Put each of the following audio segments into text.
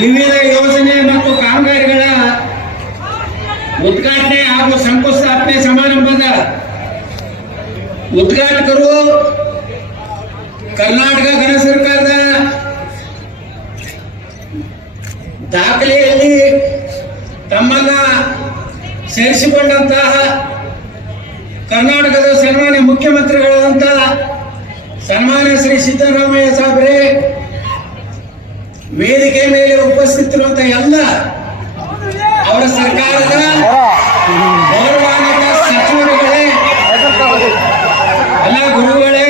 ವಿವಿಧ ಯೋಜನೆ ಮತ್ತು ಕಾಮಗಾರಿಗಳ ಉದ್ಘಾಟನೆ ಹಾಗೂ ಶಂಕುಸ್ಥಾಪನೆ ಸಮಾರಂಭದ ಉದ್ಘಾಟಕರು ಕರ್ನಾಟಕ ಗಣ ಸರ್ಕಾರದ ದಾಖಲೆಯಲ್ಲಿ ತಮ್ಮನ್ನ ಸೇರಿಸಿಕೊಂಡಂತಹ ಕರ್ನಾಟಕದ ಸನ್ಮಾನ್ಯ ಮುಖ್ಯಮಂತ್ರಿಗಳಾದಂತಹ ಸನ್ಮಾನ್ಯ ಶ್ರೀ ಸಿದ್ದರಾಮಯ್ಯ ಸಾಹೇಬ್ರೆ, ವೇದಿಕೆ ಮೇಲೆ ಉಪಸ್ಥಿತಿರುವಂತಹ ಎಲ್ಲ ಅವರ ಸರ್ಕಾರದ ಗೌರವಾನ್ವಿತ ಸಚಿವರುಗಳೇ, ಎಲ್ಲ ಗುರುಗಳೇ,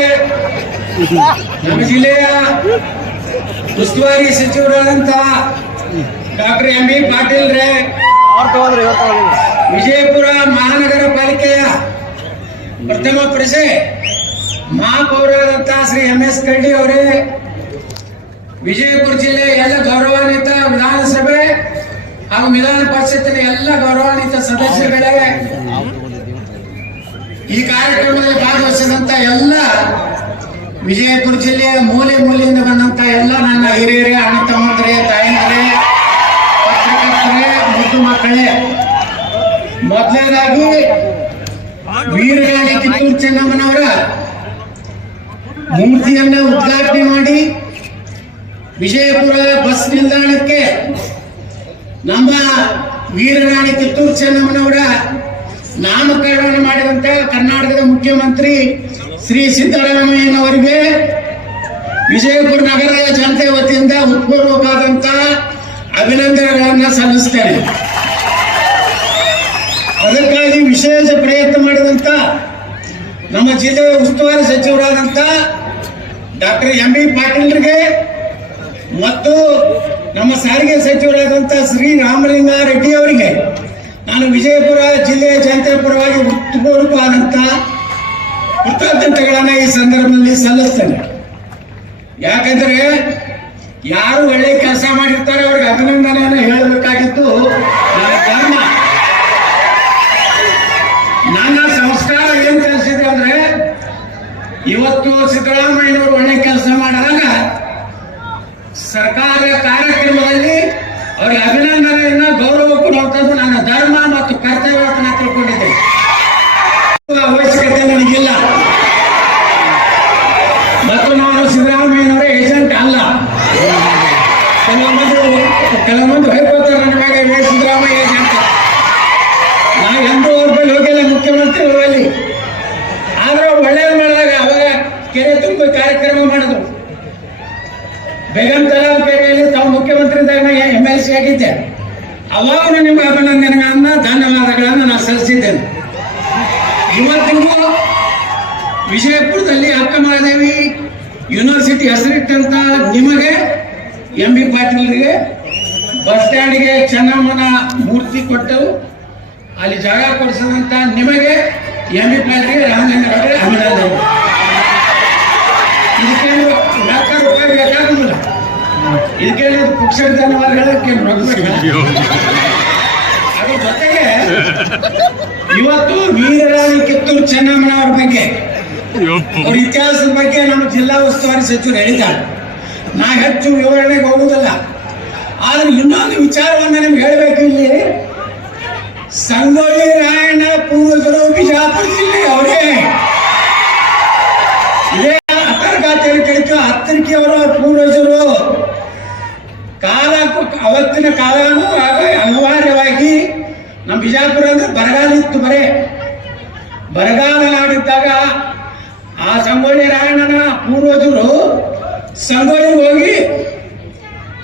ನಮ್ಮ ಜಿಲ್ಲೆಯ ಉಸ್ತುವಾರಿ ಸಚಿವರಾದಂತಹ ಡಾಕ್ಟರ್ ಎಂ.ಬಿ. ಪಾಟೀಲ್ ರೇ, ವಿಜಯಪುರ ಮಹಾನಗರ ಪಾಲಿಕೆಯ ಪ್ರಥಮ ಪ್ರಜೆ ಮಹಾಪೌರರಾದಂತಹ ಶ್ರೀ ಎಂ.ಎಸ್. ಕರಡಿ ಅವರೇ, ವಿಜಯಪುರ ಜಿಲ್ಲೆಯ ಎಲ್ಲ ಗೌರವಾನ್ವಿತ ವಿಧಾನಸಭೆ ಹಾಗೂ ವಿಧಾನ ಪರಿಷತ್ತಿನ ಎಲ್ಲ ಗೌರವಾನ್ವಿತ ಸದಸ್ಯರುಗಳೇ, ಈ ಕಾರ್ಯಕ್ರಮದಲ್ಲಿ ಭಾಗವಹಿಸಿದಂತ ಎಲ್ಲ ವಿಜಯಪುರ ಜಿಲ್ಲೆಯ ಮೂಲೆ ಮೂಲೆಯಿಂದ ಬಂದಂತ ಎಲ್ಲ ನನ್ನ ಹಿರಿಯರೇ, ಅಣ್ಣ ತಮ್ಮಂದರೇ, ತಾಯಂದರೇ, ಪತ್ರಕರ್ತರೇ, ಮುದ್ದು ಮಕ್ಕಳೇ, ಮೊದಲನೇದಾಗಿ ವೀರರಾಣಿ ಕಿತ್ತೂರು ಚೆನ್ನಮ್ಮನವರ ಮೂರ್ತಿಯನ್ನ ಉದ್ಘಾಟನೆ ಮಾಡಿ ವಿಜಯಪುರ ಬಸ್ ನಿಲ್ದಾಣಕ್ಕೆ ನಮ್ಮ ವೀರರಾಣಿ ಕಿತ್ತೂರು ಚೆನ್ನಮ್ಮನವರ ನಾಮಕರಣ ಮಾಡಿದಂತ ಕರ್ನಾಟಕದ ಮುಖ್ಯಮಂತ್ರಿ ಶ್ರೀ ಸಿದ್ದರಾಮಯ್ಯನವರಿಗೆ ವಿಜಯಪುರ ನಗರದ ಜನತೆ ವತಿಯಿಂದ ಹೃತ್ಪೂರ್ವಕವಾದಂತ ಅಭಿನಂದನೆಗಳನ್ನ ಸಲ್ಲಿಸ್ತೇನೆ. ಅದಕ್ಕಾಗಿ ವಿಶೇಷ ಪ್ರಯತ್ನ ಮಾಡಿದಂತ ನಮ್ಮ ಜಿಲ್ಲೆಯ ಉಸ್ತುವಾರಿ ಸಚಿವರಾದಂತ ಡಾಕ್ಟರ್ ಎಂ.ಬಿ. ಪಾಟೀಲ್ರಿಗೆ ಮತ್ತು ನಮ್ಮ ಸಾರಿಗೆ ಸಚಿವರಾದಂಥ ಶ್ರೀ ರಾಮಲಿಂಗಾರೆಡ್ಡಿ ಅವರಿಗೆ ನಾನು ವಿಜಯಪುರ ಜಿಲ್ಲೆಯ ಜನತೆ ಪರವಾಗಿ ಹೃತ್ಪೂರ್ವಕವಾದಂಥ ಕೃತಜ್ಞತೆಗಳನ್ನು ಈ ಸಂದರ್ಭದಲ್ಲಿ ಸಲ್ಲಿಸ್ತೇನೆ. ಯಾಕಂದ್ರೆ ಯಾರು ಒಳ್ಳೆ ಕೆಲಸ ಮಾಡಿರ್ತಾರೆ ಅವ್ರಿಗೆ ಅಭಿನಂದನೆಯನ್ನು ಹೇಳಬೇಕಾಗಿದ್ದು ನನ್ನ ಧರ್ಮ. ನನ್ನ ಸಂಸ್ಕಾರ ಏನ್ ಕಲಿಸಿದೆ ಅಂದ್ರೆ, ಇವತ್ತು ಸಿದ್ದರಾಮಯ್ಯನವರು ಒಳ್ಳೆ ಕೆಲಸ ಮಾಡಿದಾಗ ಸರ್ಕಾರ ಕಾರ್ಯಕ್ರಮದಲ್ಲಿ ಅವರಿಗೆ ಅಭಿನಂದನೆಯನ್ನ ಗೌರವ ಕೊಡುವಂಥದ್ದು ನನ್ನ ಧರ್ಮ ಮತ್ತು ಕರ್ತವ್ಯ ಅಂತ ನಾನು ತಿಳ್ಕೊಂಡಿದ್ದೆ. ಅವಶ್ಯಕತೆ ನನಗಿಲ್ಲ ಮತ್ತು ನಾನು ಸಿದ್ದರಾಮಯ್ಯನವರ ಏಜೆಂಟ್ ಅಲ್ಲ. ಕೆಲವೊಂದು ಹೇಳ್ಕೊಳ್ತಾರೆ ನನ್ನ ಮೇಲೆ ಸಿದ್ದರಾಮಯ್ಯ ಏಜೆಂಟ್. ನಾವು ಎಂದೂ ಅವ್ರ ಬಳಿ ಹೋಗಿಲ್ಲ, ಮುಖ್ಯಮಂತ್ರಿ ಬಳಿ. ಆದ್ರೆ ಒಳ್ಳೇದು ಮಾಡಿದಾಗ ಅವಾಗ ಕೆರೆ ತುಂಬ ಕಾರ್ಯಕ್ರಮ ಮಾಡಿದ್ರು. ಬೇಗಂ ತಲಾಬ್ ಕೆರೆಯಲ್ಲಿ ತಾವು ಮುಖ್ಯಮಂತ್ರಿ MLC ಆಗಿದ್ದೆ. ಅವಾಗ ನಿಮ್ಗೆ ಅಭಿನಂದನೆಗಳನ್ನ ಧನ್ಯವಾದಗಳನ್ನು ನಾನು ಸಲ್ಲಿಸಿದ್ದೇನೆ. ಇವತ್ತಿಗೂ ವಿಜಯಪುರದಲ್ಲಿ ಅಕ್ಕ ಮಹಾದೇವಿ ಯೂನಿವರ್ಸಿಟಿ ಹೆಸರಿಟ್ಟಂತ ನಿಮಗೆ ಎಂ.ಬಿ. ಪಾಟೀಲ್ರಿಗೆ ಬಸ್ ಸ್ಟ್ಯಾಂಡ್ಗೆ ಚೆನ್ನಮ್ಮನ ಮೂರ್ತಿ ಕೊಟ್ಟು ಅಲ್ಲಿ ಜಾಗ ಕೊಡಿಸಿದಂತ ನಿಮಗೆ ಎಂ.ಬಿ. ಪಾಟೀಲ್ಗೆ ರಾಮಲಿಂಗರವರೇ ಅಭಿನಂದನೆ. ಇದಕ್ಕೆ ರೂಪಾಯಿ ಬೇಕಾಗುದಿಲ್ಲ, ಇದಕ್ಕೆ ಪುಕ್ಷ ಧನ್ಯವಾದ ಹೇಳಕ್ಕೆ ಅದ್ರ ಜೊತೆಗೆ ಇವತ್ತು ವೀರರಾಣಿ ಕಿತ್ತೂರು ಚೆನ್ನಮ್ಮನವರ ಬಗ್ಗೆ, ಅವ್ರ ಇತಿಹಾಸದ ಬಗ್ಗೆ ನಮ್ಮ ಜಿಲ್ಲಾ ಉಸ್ತುವಾರಿ ಸಚಿವರು ಹೇಳಿದ್ದಾರೆ. ನಾ ಹೆಚ್ಚು ವಿವರಣೆಗೆ ಹೋಗುವುದಿಲ್ಲ. ಆದ್ರೆ ಇನ್ನೊಂದು ವಿಚಾರವನ್ನು ನಿಮ್ಗೆ ಹೇಳಬೇಕು. ಇಲ್ಲಿ ಸಂಗೊಳ್ಳಿ ರಾಯಣ್ಣ ಪೂರ್ವಜರು ಬಿಜಾಪುರ ಜಿಲ್ಲೆ ಅವರೇ. ಇದೇ ಕರಿತು ಹತ್ತರಿಕೆ ಅವರ ಪೂರ್ವಜರು ಅವತ್ತಿನ ಕಾಲನೂ ಅನಿವಾರ್ಯವಾಗಿ ನಮ್ಮ ಬಿಜಾಪುರ ಅಂದ್ರೆ ಬರಗಾಲ ಇತ್ತು. ಬರಗಾಲ ನಾಡಿದ್ದಾಗ ಆ ಸಂಗೊಳ್ಳಿ ರಾಯಣ್ಣನ ಪೂರ್ವಜರು ಸಂಗೊಳ್ಳಿ ಹೋಗಿ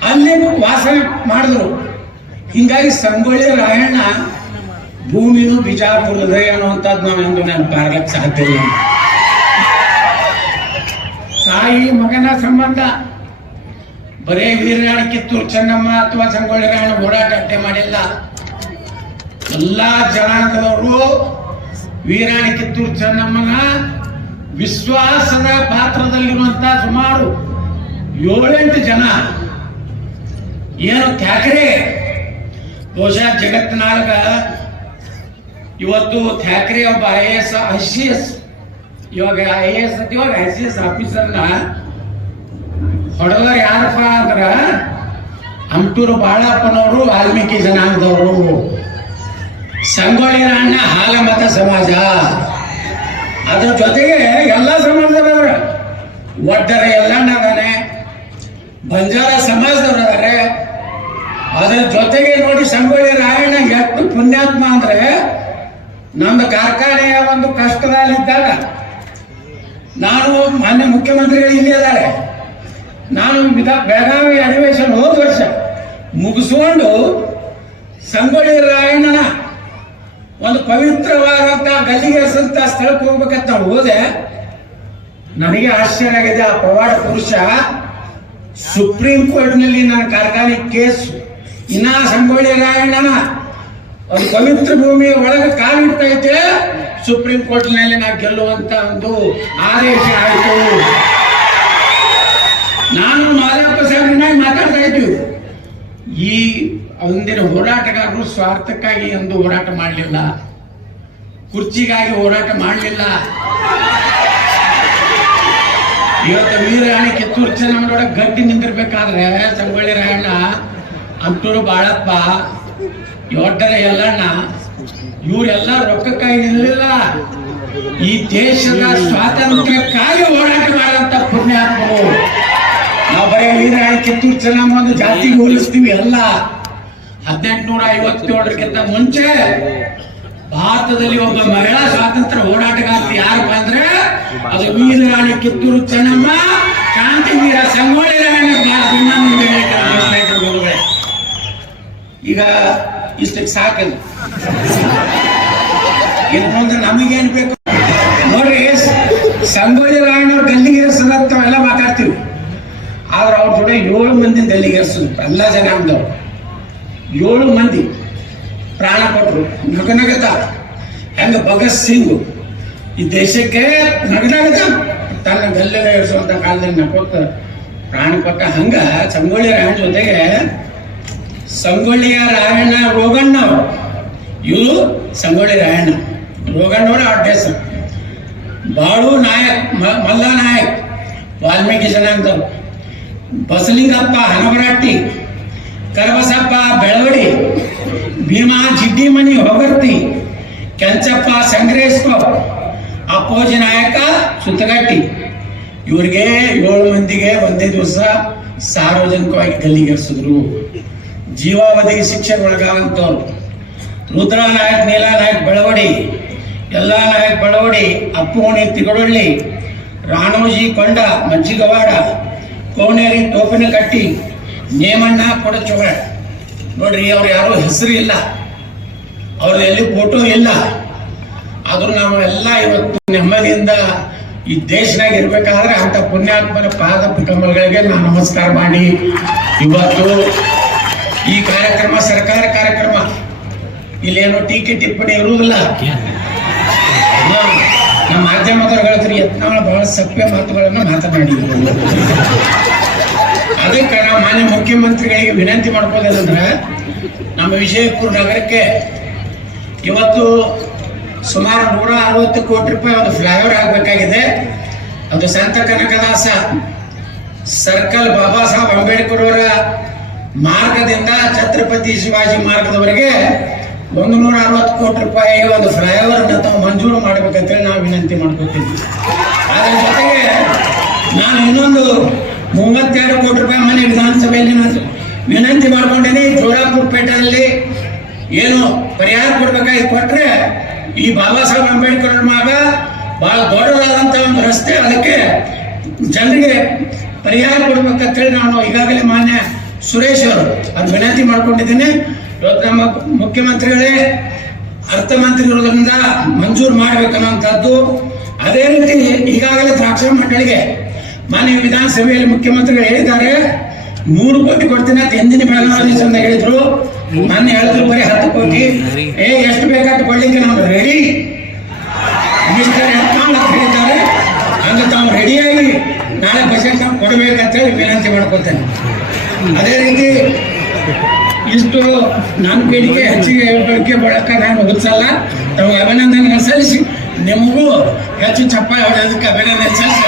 ಅಲ್ಲಿ ವಾಸ ಮಾಡಿದ್ರು. ಹಿಂಗಾಗಿ ಸಂಗೊಳ್ಳಿ ರಾಯಣ್ಣ ಭೂಮಿನೂ ಬಿಜಾಪುರದೇ ಅನ್ನುವಂಥದ್ದು ನಾವೆಂದು ನೆನಪಾಗಲಿಕ್ಕೆ ಸಾಧ್ಯ ಇಲ್ಲ. ತಾಯಿ ಮಗನ ಸಂಬಂಧ ಬರೇ ವೀರರಾಣಿ ಕಿತ್ತೂರು ಚೆನ್ನಮ್ಮ ಅಥವಾ ಸಂಗೊಳ್ಳಿ ರಾಯಣ್ಣ ಹೋರಾಟ ಅಡ್ಡೆ ಮಾಡಿಲ್ಲ. ಎಲ್ಲಾ ಜನಾಂಗದವರು ವೀರರಾಣಿ ಕಿತ್ತೂರು ಚೆನ್ನಮ್ಮನ ವಿಶ್ವಾಸದ ಪಾತ್ರದಲ್ಲಿರುವಂತಹ ಸುಮಾರು 7-8 ಜನ ಏನು ಥ್ಯಾಕ್ರೆ, ಬಹುಶಃ ಜಗತ್ತಿನಾಗ ಇವತ್ತು ಥ್ಯಾಕ್ರೆ ಒಬ್ಬ IAS ಇವಾಗ IAS ಆಫೀಸರ್ನ ಹೊಡೆದವ್ರು ಯಾರಪ್ಪ ಅಂದ್ರ ಹಂಟೂರು ಬಾಳಪ್ಪನವರು ವಾಲ್ಮೀಕಿ ಜನಾಂಗದವರು, ಸಂಗೊಳ್ಳಿ ರಾಯಣ್ಣ ಹಾಲಮತ ಸಮಾಜ, ಅದ್ರ ಜೊತೆಗೆ ಎಲ್ಲ ಸಮಾಜದವ್ರ ಒಡ್ಡರ ಎಲ್ಲಣ್ಣ ಅದಾನೆ, ಬಂಜಾರ ಸಮಾಜದವ್ರು ಅದಾರೆ. ಅದ್ರ ಜೊತೆಗೆ ನೋಡಿ ಸಂಗೊಳ್ಳಿ ರಾಯಣ್ಣ ಎಷ್ಟು ಪುಣ್ಯಾತ್ಮ ಅಂದ್ರೆ ನಮ್ದು ಕಾರ್ಖಾನೆಯ ಒಂದು ಕಷ್ಟದಲ್ಲಿದ್ದಾಗ ನಾನು ಮಾನ್ಯ ಮುಖ್ಯಮಂತ್ರಿಗಳು ಇಲ್ಲಿ ಇದ್ದಾರೆ, ನಾನು ಬೆಳಗಾವಿ ಅಧಿವೇಶನ ಹೋದ ವರ್ಷ ಮುಗಿಸ್ಕೊಂಡು ಸಂಗೊಳ್ಳಿ ರಾಯಣ್ಣನ ಒಂದು ಪವಿತ್ರವಾದಂತ ಗಲ್ಲಿಗೆ ಸಂತ ಸ್ಥಳಕ್ಕೆ ಹೋಗ್ಬೇಕಂತ ನಾವು ಹೋದೆ. ನನಗೆ ಆಶ್ಚರ್ಯ ಆಗಿದೆ. ಆ ಪವಾಡ ಪುರುಷ ಸುಪ್ರೀಂ ಕೋರ್ಟ್ನಲ್ಲಿ ನನ್ನ ಕಾರ್ಖಾನೆ ಕೇಸ್ ಇನ್ನ ಸಂಗೊಳ್ಳಿ ರಾಯಣ್ಣನ ಒಂದು ಪವಿತ್ರ ಭೂಮಿಯ ಒಳಗೆ ಕಾಲಿಡ್ತೈತೆ, ಸುಪ್ರೀಂ ಕೋರ್ಟ್ನಲ್ಲಿ ನಾ ಗೆಲ್ಲುವಂತ ಒಂದು ಆದೇಶ ಆಯಿತು. ನಾನು ಮಾದಪ್ಪ ಸಾಹೇಬ್ರನ್ನಾಗಿ ಮಾತಾಡ್ತಾ ಇದ್ದೀವಿ. ಈ ಒಂದಿನ ಹೋರಾಟಗಾರರು ಸ್ವಾರ್ಥಕ್ಕಾಗಿ ಎಂದು ಹೋರಾಟ ಮಾಡಲಿಲ್ಲ, ಕುರ್ಚಿಗಾಗಿ ಹೋರಾಟ ಮಾಡಲಿಲ್ಲ. ಇವತ್ತು ವೀರರಾಣಿ ಕಿತ್ತೂರು ಚೆನ್ನಮ್ಮನೊಡ ಗಟ್ಟಿ ನಿಂತಿರ್ಬೇಕಾದ್ರೆ ಸಂಗೊಳ್ಳಿ ರಾಯಣ್ಣ, ಹಂಟೂರು ಬಾಳಪ್ಪ, ಒಡ್ಡರ ಎಲ್ಲಣ್ಣ ಇವರೆಲ್ಲ ರೊಕ್ಕಕ್ಕಾಗಿ ನಿಲ್ಲಲಿಲ್ಲ, ಈ ದೇಶದ ಸ್ವಾತಂತ್ರ್ಯಕ್ಕಾಗಿ ಹೋರಾಟ ಮಾಡುವಂತ ಪುಣ್ಯಾತ್ಮರು. ನಾವು ಬರೀ ವೀರರಾಣಿ ಕಿತ್ತೂರು ಚೆನ್ನಮ್ಮ ಒಂದು ಜಾತಿಗೆ ಹೋಲಿಸ್ತೀವಿ ಅಲ್ಲ. 1857ಕ್ಕಿಂತ ಮುಂಚೆ ಭಾರತದಲ್ಲಿ ಒಬ್ಬ ಮಹಿಳಾ ಸ್ವಾತಂತ್ರ್ಯ ಹೋರಾಟಗಾರ್ತಿ ಯಾರಪ್ಪ ಅಂದ್ರೆ ಅದು ವೀರರಾಣಿ ಕಿತ್ತೂರು ಚೆನ್ನಮ್ಮ, ಕ್ರಾಂತಿವೀರ ಸಂಗೊಳ್ಳಿ ರಾಯಣ್ಣ. ಈಗ ಇಷ್ಟಕ್ಕೆ ಸಾಕಲ್ಲ, ಇನ್ನು ಮುಂದೆ ನಮಗೇನ್ ಬೇಕು ನೋಡ್ರಿ. ಸಂಗೊಳ್ಳಿ ರಾಯಣ್ಣವ್ರ ಗಲ್ಲಿಗೇರಿಸದಂತ ಎಲ್ಲ ಮಾತಾಡ್ತೀವಿ, ಆದ್ರೆ ಅವ್ರ ಕೂಡ 7 ಮಂದಿ ಗಲ್ಲಿಗೇರಿಸಿದ್ರು. ಎಲ್ಲ ಜನಾಂಗದವ್ರು 7 ಮಂದಿ ಪ್ರಾಣ ಕೊಟ್ಟರು. ನಗನಗತ ಹೆಂಗ ಭಗತ್ ಸಿಂಗ್ ಈ ದೇಶಕ್ಕೆ ನಗನಗತ ತನ್ನ ಗಲ್ಲಿಗೆ ಇರಿಸುವಂತ ಕಾಲದಲ್ಲಿ ನಕ್ಕೊತ್ತ ಪ್ರಾಣ ಕೊಟ್ಟ, ಹಂಗ ಸಂಗೊಳ್ಳಿ ರಾಯಣ್ಣ ಜೊತೆಗೆ ಸಂಗೊಳ್ಳಿಯ ರಾಯಣ್ಣ ರೋಗಣ್ಣವರು, ಇವರು ಸಂಗೊಳ್ಳಿ ರಾಯಣ್ಣ ರೋಗಣ್ಣವರ ಅಡ್ಡೆಸ್, ಬಾಳು ನಾಯಕ್ ಮಲ್ಲ ನಾಯಕ್ ವಾಲ್ಮೀಕಿ ಜನಾಂಗದವರು, ಬಸಲಿಂಗಪ್ಪ ಹನವರಟ್ಟಿ, ಕರಬಸಪ್ಪ ಬೆಳವಡಿ, ಭೀಮಾ ಜಿಡ್ಡಿಮನಿ ಹೊಗರ್ತಿ, ಕೆಂಚಪ್ಪ ಸಂಗ್ರೇಶ್ವ, ಅಪ್ಪೋಜಿ ನಾಯಕ ಸುತ್ತಗಟ್ಟಿ. ಇವರಿಗೆ 7 ಮಂದಿಗೆ ಒಂದೇ ದಿವಸ ಸಾರ್ವಜನಿಕವಾಗಿ ಗಲ್ಲಿಗೇರಿಸಿದ್ರು. ಜೀವಾವಧಿಗೆ ಶಿಕ್ಷೆಗೆ ಒಳಗಾದಂಥವ್ರು ರುದ್ರ ನಾಯಕ್, ನೀಲಾ ನಾಯಕ್ ಬೆಳವಡಿ, ಎಲ್ಲಾ ನಾಯಕ್ ಬೆಳವಡಿ, ಅಪ್ಪುಣಿ ತಿಗೊಳ್ಳಿ, ರಾಣೋಜಿ ಕೊಂಡ, ಮಜ್ಜಿಗವಾಡ, ಕೋನೇರಿ ಟೋಪಿನಕಟ್ಟಿ, ನೇಮಣ್ಣ ಕೊಡಚೋಳ. ನೋಡ್ರಿ, ಅವ್ರು ಯಾರು ಹೆಸರು ಇಲ್ಲ, ಅವ್ರದ್ದು ಎಲ್ಲಿ ಫೋಟೋ ಇಲ್ಲ, ಆದ್ರೂ ನಾವೆಲ್ಲ ಇವತ್ತು ನೆಮ್ಮದಿಯಿಂದ ಈ ದೇಶನಾಗ ಇರ್ಬೇಕಾದ್ರೆ ಅಂತ ಪುಣ್ಯಾತ್ಮನ ಪಾದ ಕಮಲಗಳಿಗೆ ನಾವು ನಮಸ್ಕಾರ ಮಾಡಿ ಇವತ್ತು ಈ ಕಾರ್ಯಕ್ರಮ ಸರ್ಕಾರ ಕಾರ್ಯಕ್ರಮ, ಇಲ್ಲೇನೋ ಟೀಕೆ ಟಿಪ್ಪಣಿ ಇರುವುದಿಲ್ಲ. ನಮ್ಮ ಮಾಧ್ಯಮದವ್ರು ಹೇಳ್ತಾರೆ ಯತ್ನಾಳ ಬಹಳ ಸಭ್ಯ ಮಾತುಗಳನ್ನು ಮಾತನಾಡಿದ್ರು. ಅದಕ್ಕೆ ನಾವು ಮಾನ್ಯ ಮುಖ್ಯಮಂತ್ರಿಗಳಿಗೆ ವಿನಂತಿ ಮಾಡ್ಬೋದೇನಂದ್ರೆ, ನಮ್ಮ ವಿಜಯಪುರ ನಗರಕ್ಕೆ ಇವತ್ತು ಸುಮಾರು 160 ಕೋಟಿ ರೂಪಾಯಿ ಒಂದು ಫ್ಲೈಓವರ್ ಆಗಬೇಕಾಗಿದೆ. ಅದು ಸಂತ ಕನಕದಾಸ ಸರ್ಕಲ್ ಬಾಬಾ ಸಾಹೇಬ್ ಅಂಬೇಡ್ಕರ್ ಅವರ ಮಾರ್ಗದಿಂದ ಛತ್ರಪತಿ ಶಿವಾಜಿ ಮಾರ್ಗದವರೆಗೆ 160 ಕೋಟಿ ರೂಪಾಯಿ ಒಂದು ಫ್ಲೈಓವರ್ ತಾವು ಮಂಜೂರು ಮಾಡ್ಬೇಕಂತೇಳಿ ನಾವು ವಿನಂತಿ ಮಾಡ್ಕೊತೀವಿ. ಅದ್ರ ಜೊತೆಗೆ ನಾನು ಇನ್ನೊಂದು 32 ಕೋಟಿ ರೂಪಾಯಿ ಮನೆ ವಿಧಾನಸಭೆಯಲ್ಲಿ ನಾನು ವಿನಂತಿ ಮಾಡ್ಕೊಂಡಿನಿ. ಜೋರಾಪುರ ಪೇಟೆಯಲ್ಲಿ ಏನು ಪರಿಹಾರ ಕೊಡ್ಬೇಕಾಗಿ ಕೊಟ್ರೆ ಈ ಬಾಬಾ ಸಾಹೇಬ್ ಅಂಬೇಡ್ಕರ್ ಮಾರ್ಗ ಬಹಳ ದೊಡ್ಡದಾದಂತ ಒಂದು ರಸ್ತೆ, ಅದಕ್ಕೆ ಜನರಿಗೆ ಪರಿಹಾರ ಕೊಡ್ಬೇಕಂತೇಳಿ ನಾನು ಈಗಾಗಲೇ ಮಾನ್ಯ ಸುರೇಶ್ ಅವರು ಅದು ವಿನಂತಿ ಮಾಡ್ಕೊಂಡಿದ್ದೀನಿ. ಇವತ್ತು ನಮ್ಮ ಮುಖ್ಯಮಂತ್ರಿಗಳೇ ಅರ್ಥಮಂತ್ರಿ ಇರೋದ್ರಿಂದ ಮಂಜೂರು ಮಾಡ್ಬೇಕನ್ನುವಂಥದ್ದು. ಅದೇ ರೀತಿ ಈಗಾಗಲೇ ದ್ರಾಕ್ಷಾ ಮಂಡಳಿಗೆ ಮಾನ್ಯ ವಿಧಾನಸಭೆಯಲ್ಲಿ ಮುಖ್ಯಮಂತ್ರಿಗಳು ಹೇಳಿದ್ದಾರೆ 3 ಕೋಟಿ ಕೊಡ್ತೀನಿ ಅಂತ ಹಿಂದಿನ ಬೆಳಗಾವಿ ಸಂದ ಹೇಳಿದ್ರು. ಮೊನ್ನೆ ಹೇಳಿದ್ರು ಬರೀ 10 ಕೋಟಿ. ಎಷ್ಟು ಬೇಕಾದ ಕೊಡ್ಲಿಕ್ಕೆ ನಾವು ರೆಡಿ ಮಿನಿಸ್ಟರ್ ಹೇಳಿದ್ದಾರೆ. ಹಂಗೆ ತಾವು ರೆಡಿಯಾಗಿ ನಾಳೆ ಬಜೆಟ್ ನಾವು ಕೊಡಬೇಕಂತ ಹೇಳಿ ವಿನಂತಿ ಮಾಡ್ಕೊತೇನೆ. ಅದೇ ರೀತಿ ಇಷ್ಟು ನನ್ನ ಬೇಡಿಕೆ ಹೆಚ್ಚಿಗೆ ಹೇಳಿಕೆ ಬಳಕ ನಾನು ಹೊದಿಸಲ್ಲ. ತಾವು ಅಭಿನಂದನೆ ಸಲ್ಲಿಸಿ ನಿಮಗೂ ಹೆಚ್ಚು ಚಪ್ಪಾಳೆ ಹೊಡೆಯೋದಕ್ಕೆ ಅಭಿನಂದನೆ ಸಲ್ಲಿಸಿ